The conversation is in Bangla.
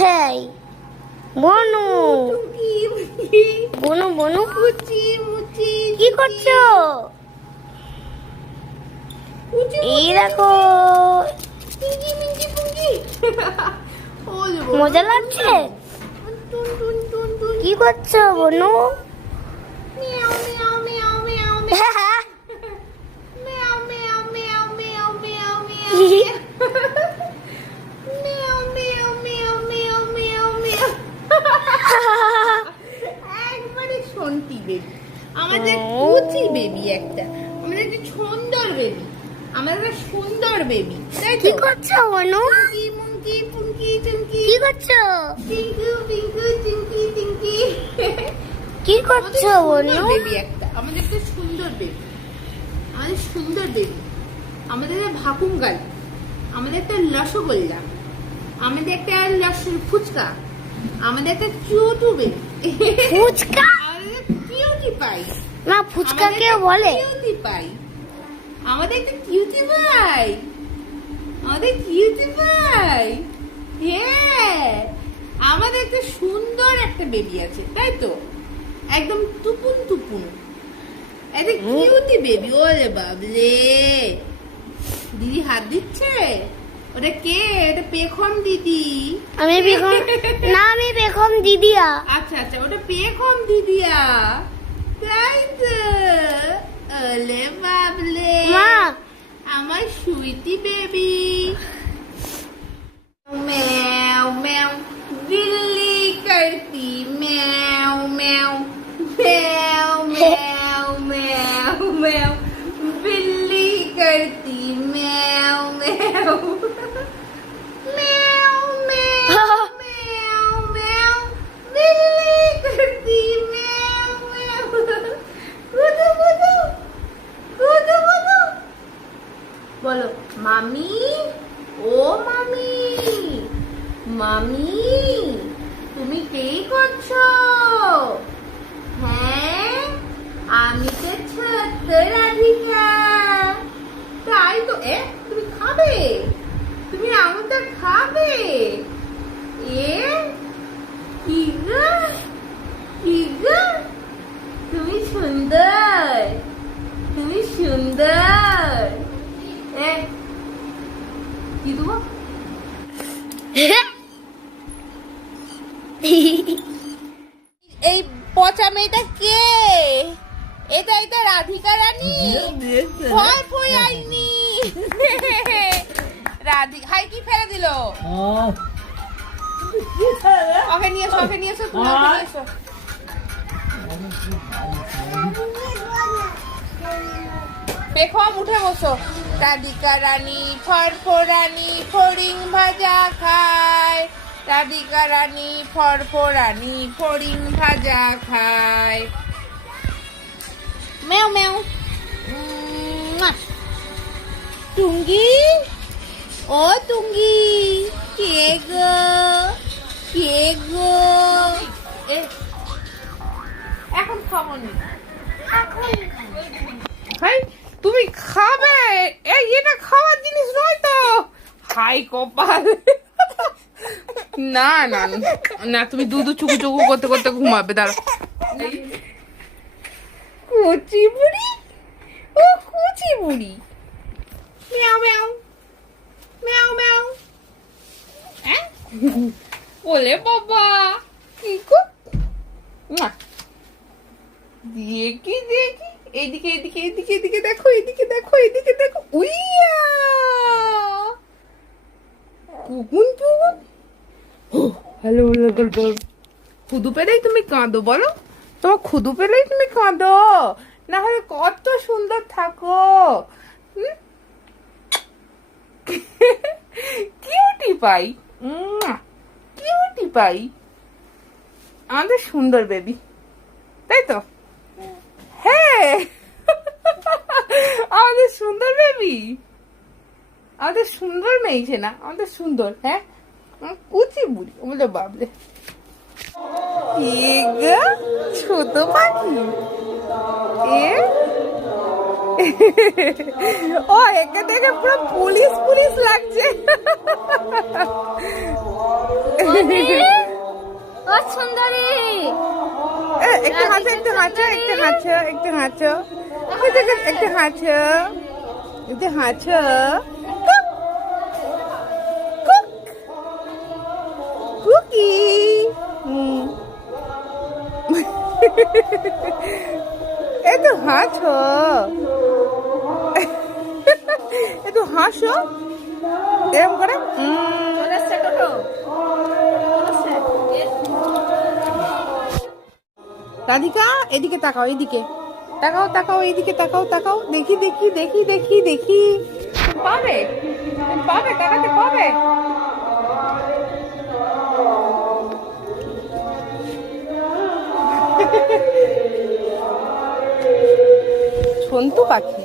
হেই বনু বনু বনু কি করছো? এই দেখো মজা লাগছে। কি করছো বনু? একবারে শন্তি বেবি, আমাদের কুচি বেবি, একটা আমাদের একটা সুন্দর বেবি, আমাদের সুন্দর বেবি। কি করছো বনু? মুঙ্কি পুঙ্কি চুঙ্কি, কি করছো? পিঙ্কু পিঙ্কু চুঙ্কি চিঙ্কি। কি করছো বনু? বেবি একটা, আমাদের একটা সুন্দর বেবি, আমাদের সুন্দর বেবি, আমাদের ভাকুম গাল, আমাদের একটা রসগোল্লা, আমাদের একটা ফুচকা, আমাদের একটা চুটু বেবি। ফুচকা? আমাদের কিউটি পাই না ফুচকা কে বলে? কিউটি পাই, আমাদের একটা কিউটি পাই, আমাদের কিউটি পাই। হ্যাঁ, আমাদের একটা সুন্দর একটা বেবি আছে, তাই তো? একদম টুপুন টুপুন, একটা কিউটি বেবি। ওরে বাবরে, দিদি হাত দিচ্ছে। ওটা কে? এটা পেখম দিদি। আমি বেগম না, আমি বেগম দিদিয়া। আচ্ছা আচ্ছা, ওটা পেখম দিদিয়া, তাই তো? ওলে বাবলে, মা আমার সুইটি বেবি। म्याऊ म्याऊ बिल्ली करती म्याऊ म्याऊ, म्याऊ म्याऊ म्याऊ म्याऊ, बिल्ली करती म्याऊ म्याऊ, म्याऊ म्याऊ म्याऊ म्याऊ, बिल्ली करती म्याऊ म्याऊ। कुदू कुदू कुदू कुदू, बोलो मामी, ও মামি, মামি তুমি কি করছো? হ্যাঁ, আমি তো ছোট্ট রাধিকা। তাই তো? তুমি খাবে? তুমি আমটা খাবে? কি গো, কি গো, তুমি সুন্দর, তুমি সুন্দর। কি দেবো? এই পচা মেয়েটা কে? এটা এটা রাধিকা রানী, ভয় ভয় আইনি। রাধিকা হাই কি ফেলে দিল? ওকে নিয়ে এসো, ওকে নিয়ে এসো, তুমি ওকে নিয়ে এসো। বেখম উঠে বসো। রাধিকা রানী ফরফরানি ফড়িং ভাজা খায়, রাধিকা রানী ফরফরানি ফড়িং ভাজা খায়। মেও মেও। টুঙ্গি, ও টুঙ্গি, কে গো, কে গো? এখন খাবো না, হাই তুমি খাবে? এই এটা খাওয়ার জিনিস নয় তো। হাই কপাল। না না না, তুমি দুধু চুকু চুকু করতে করতে ঘুমাবে। দাঁড়া, কুচি বুড়ি, ও কুচি বুড়ি। ম্যাও ম্যাও ম্যাও ম্যাও। ওলে বাবা, কি কো? দেখি দেখি, এইদিকে এইদিকে এইদিকে এদিকে দেখো, এদিকে দেখো, এদিকে দেখো। উইয়া পুগুন পুগুন। হ্যালো, খুদু পেলেই তুমি কাঁদো? বলো, তোমার খুদু পেলেই তুমি কাঁদো? না হলে কত সুন্দর থাকো। কিউটি পাই, কিউটি পাই, আমাদের সুন্দর বেবি, তাই তো? হ্যাঁ, আমাদের সুন্দর বেবি, আমাদের সুন্দর মেয়েছে না, আমাদের সুন্দর। হ্যাঁ, কুচি বুড়ি, বলে বাবলে। ছোট পাখি, ও একে দেখে পুরো পুলিশ পুলিশ লাগছে। ও সুন্দরী একটু হাঁচো, একটু হাঁচো, একটু হাঁচো, একটু হাঁচো, একটু হাঁচো, একটু হাঁচো। কুকি একটু হাঁচো, একটু হাসো এরকম করে। রাধিকা এদিকে তাকাও, এদিকে তাকাও, তাকাও, এইদিকে তাকাও, তাকাও, দেখি দেখি দেখি দেখি দেখি পাবে, পাবে, তাকাতে পাবে। সন্তু পাখি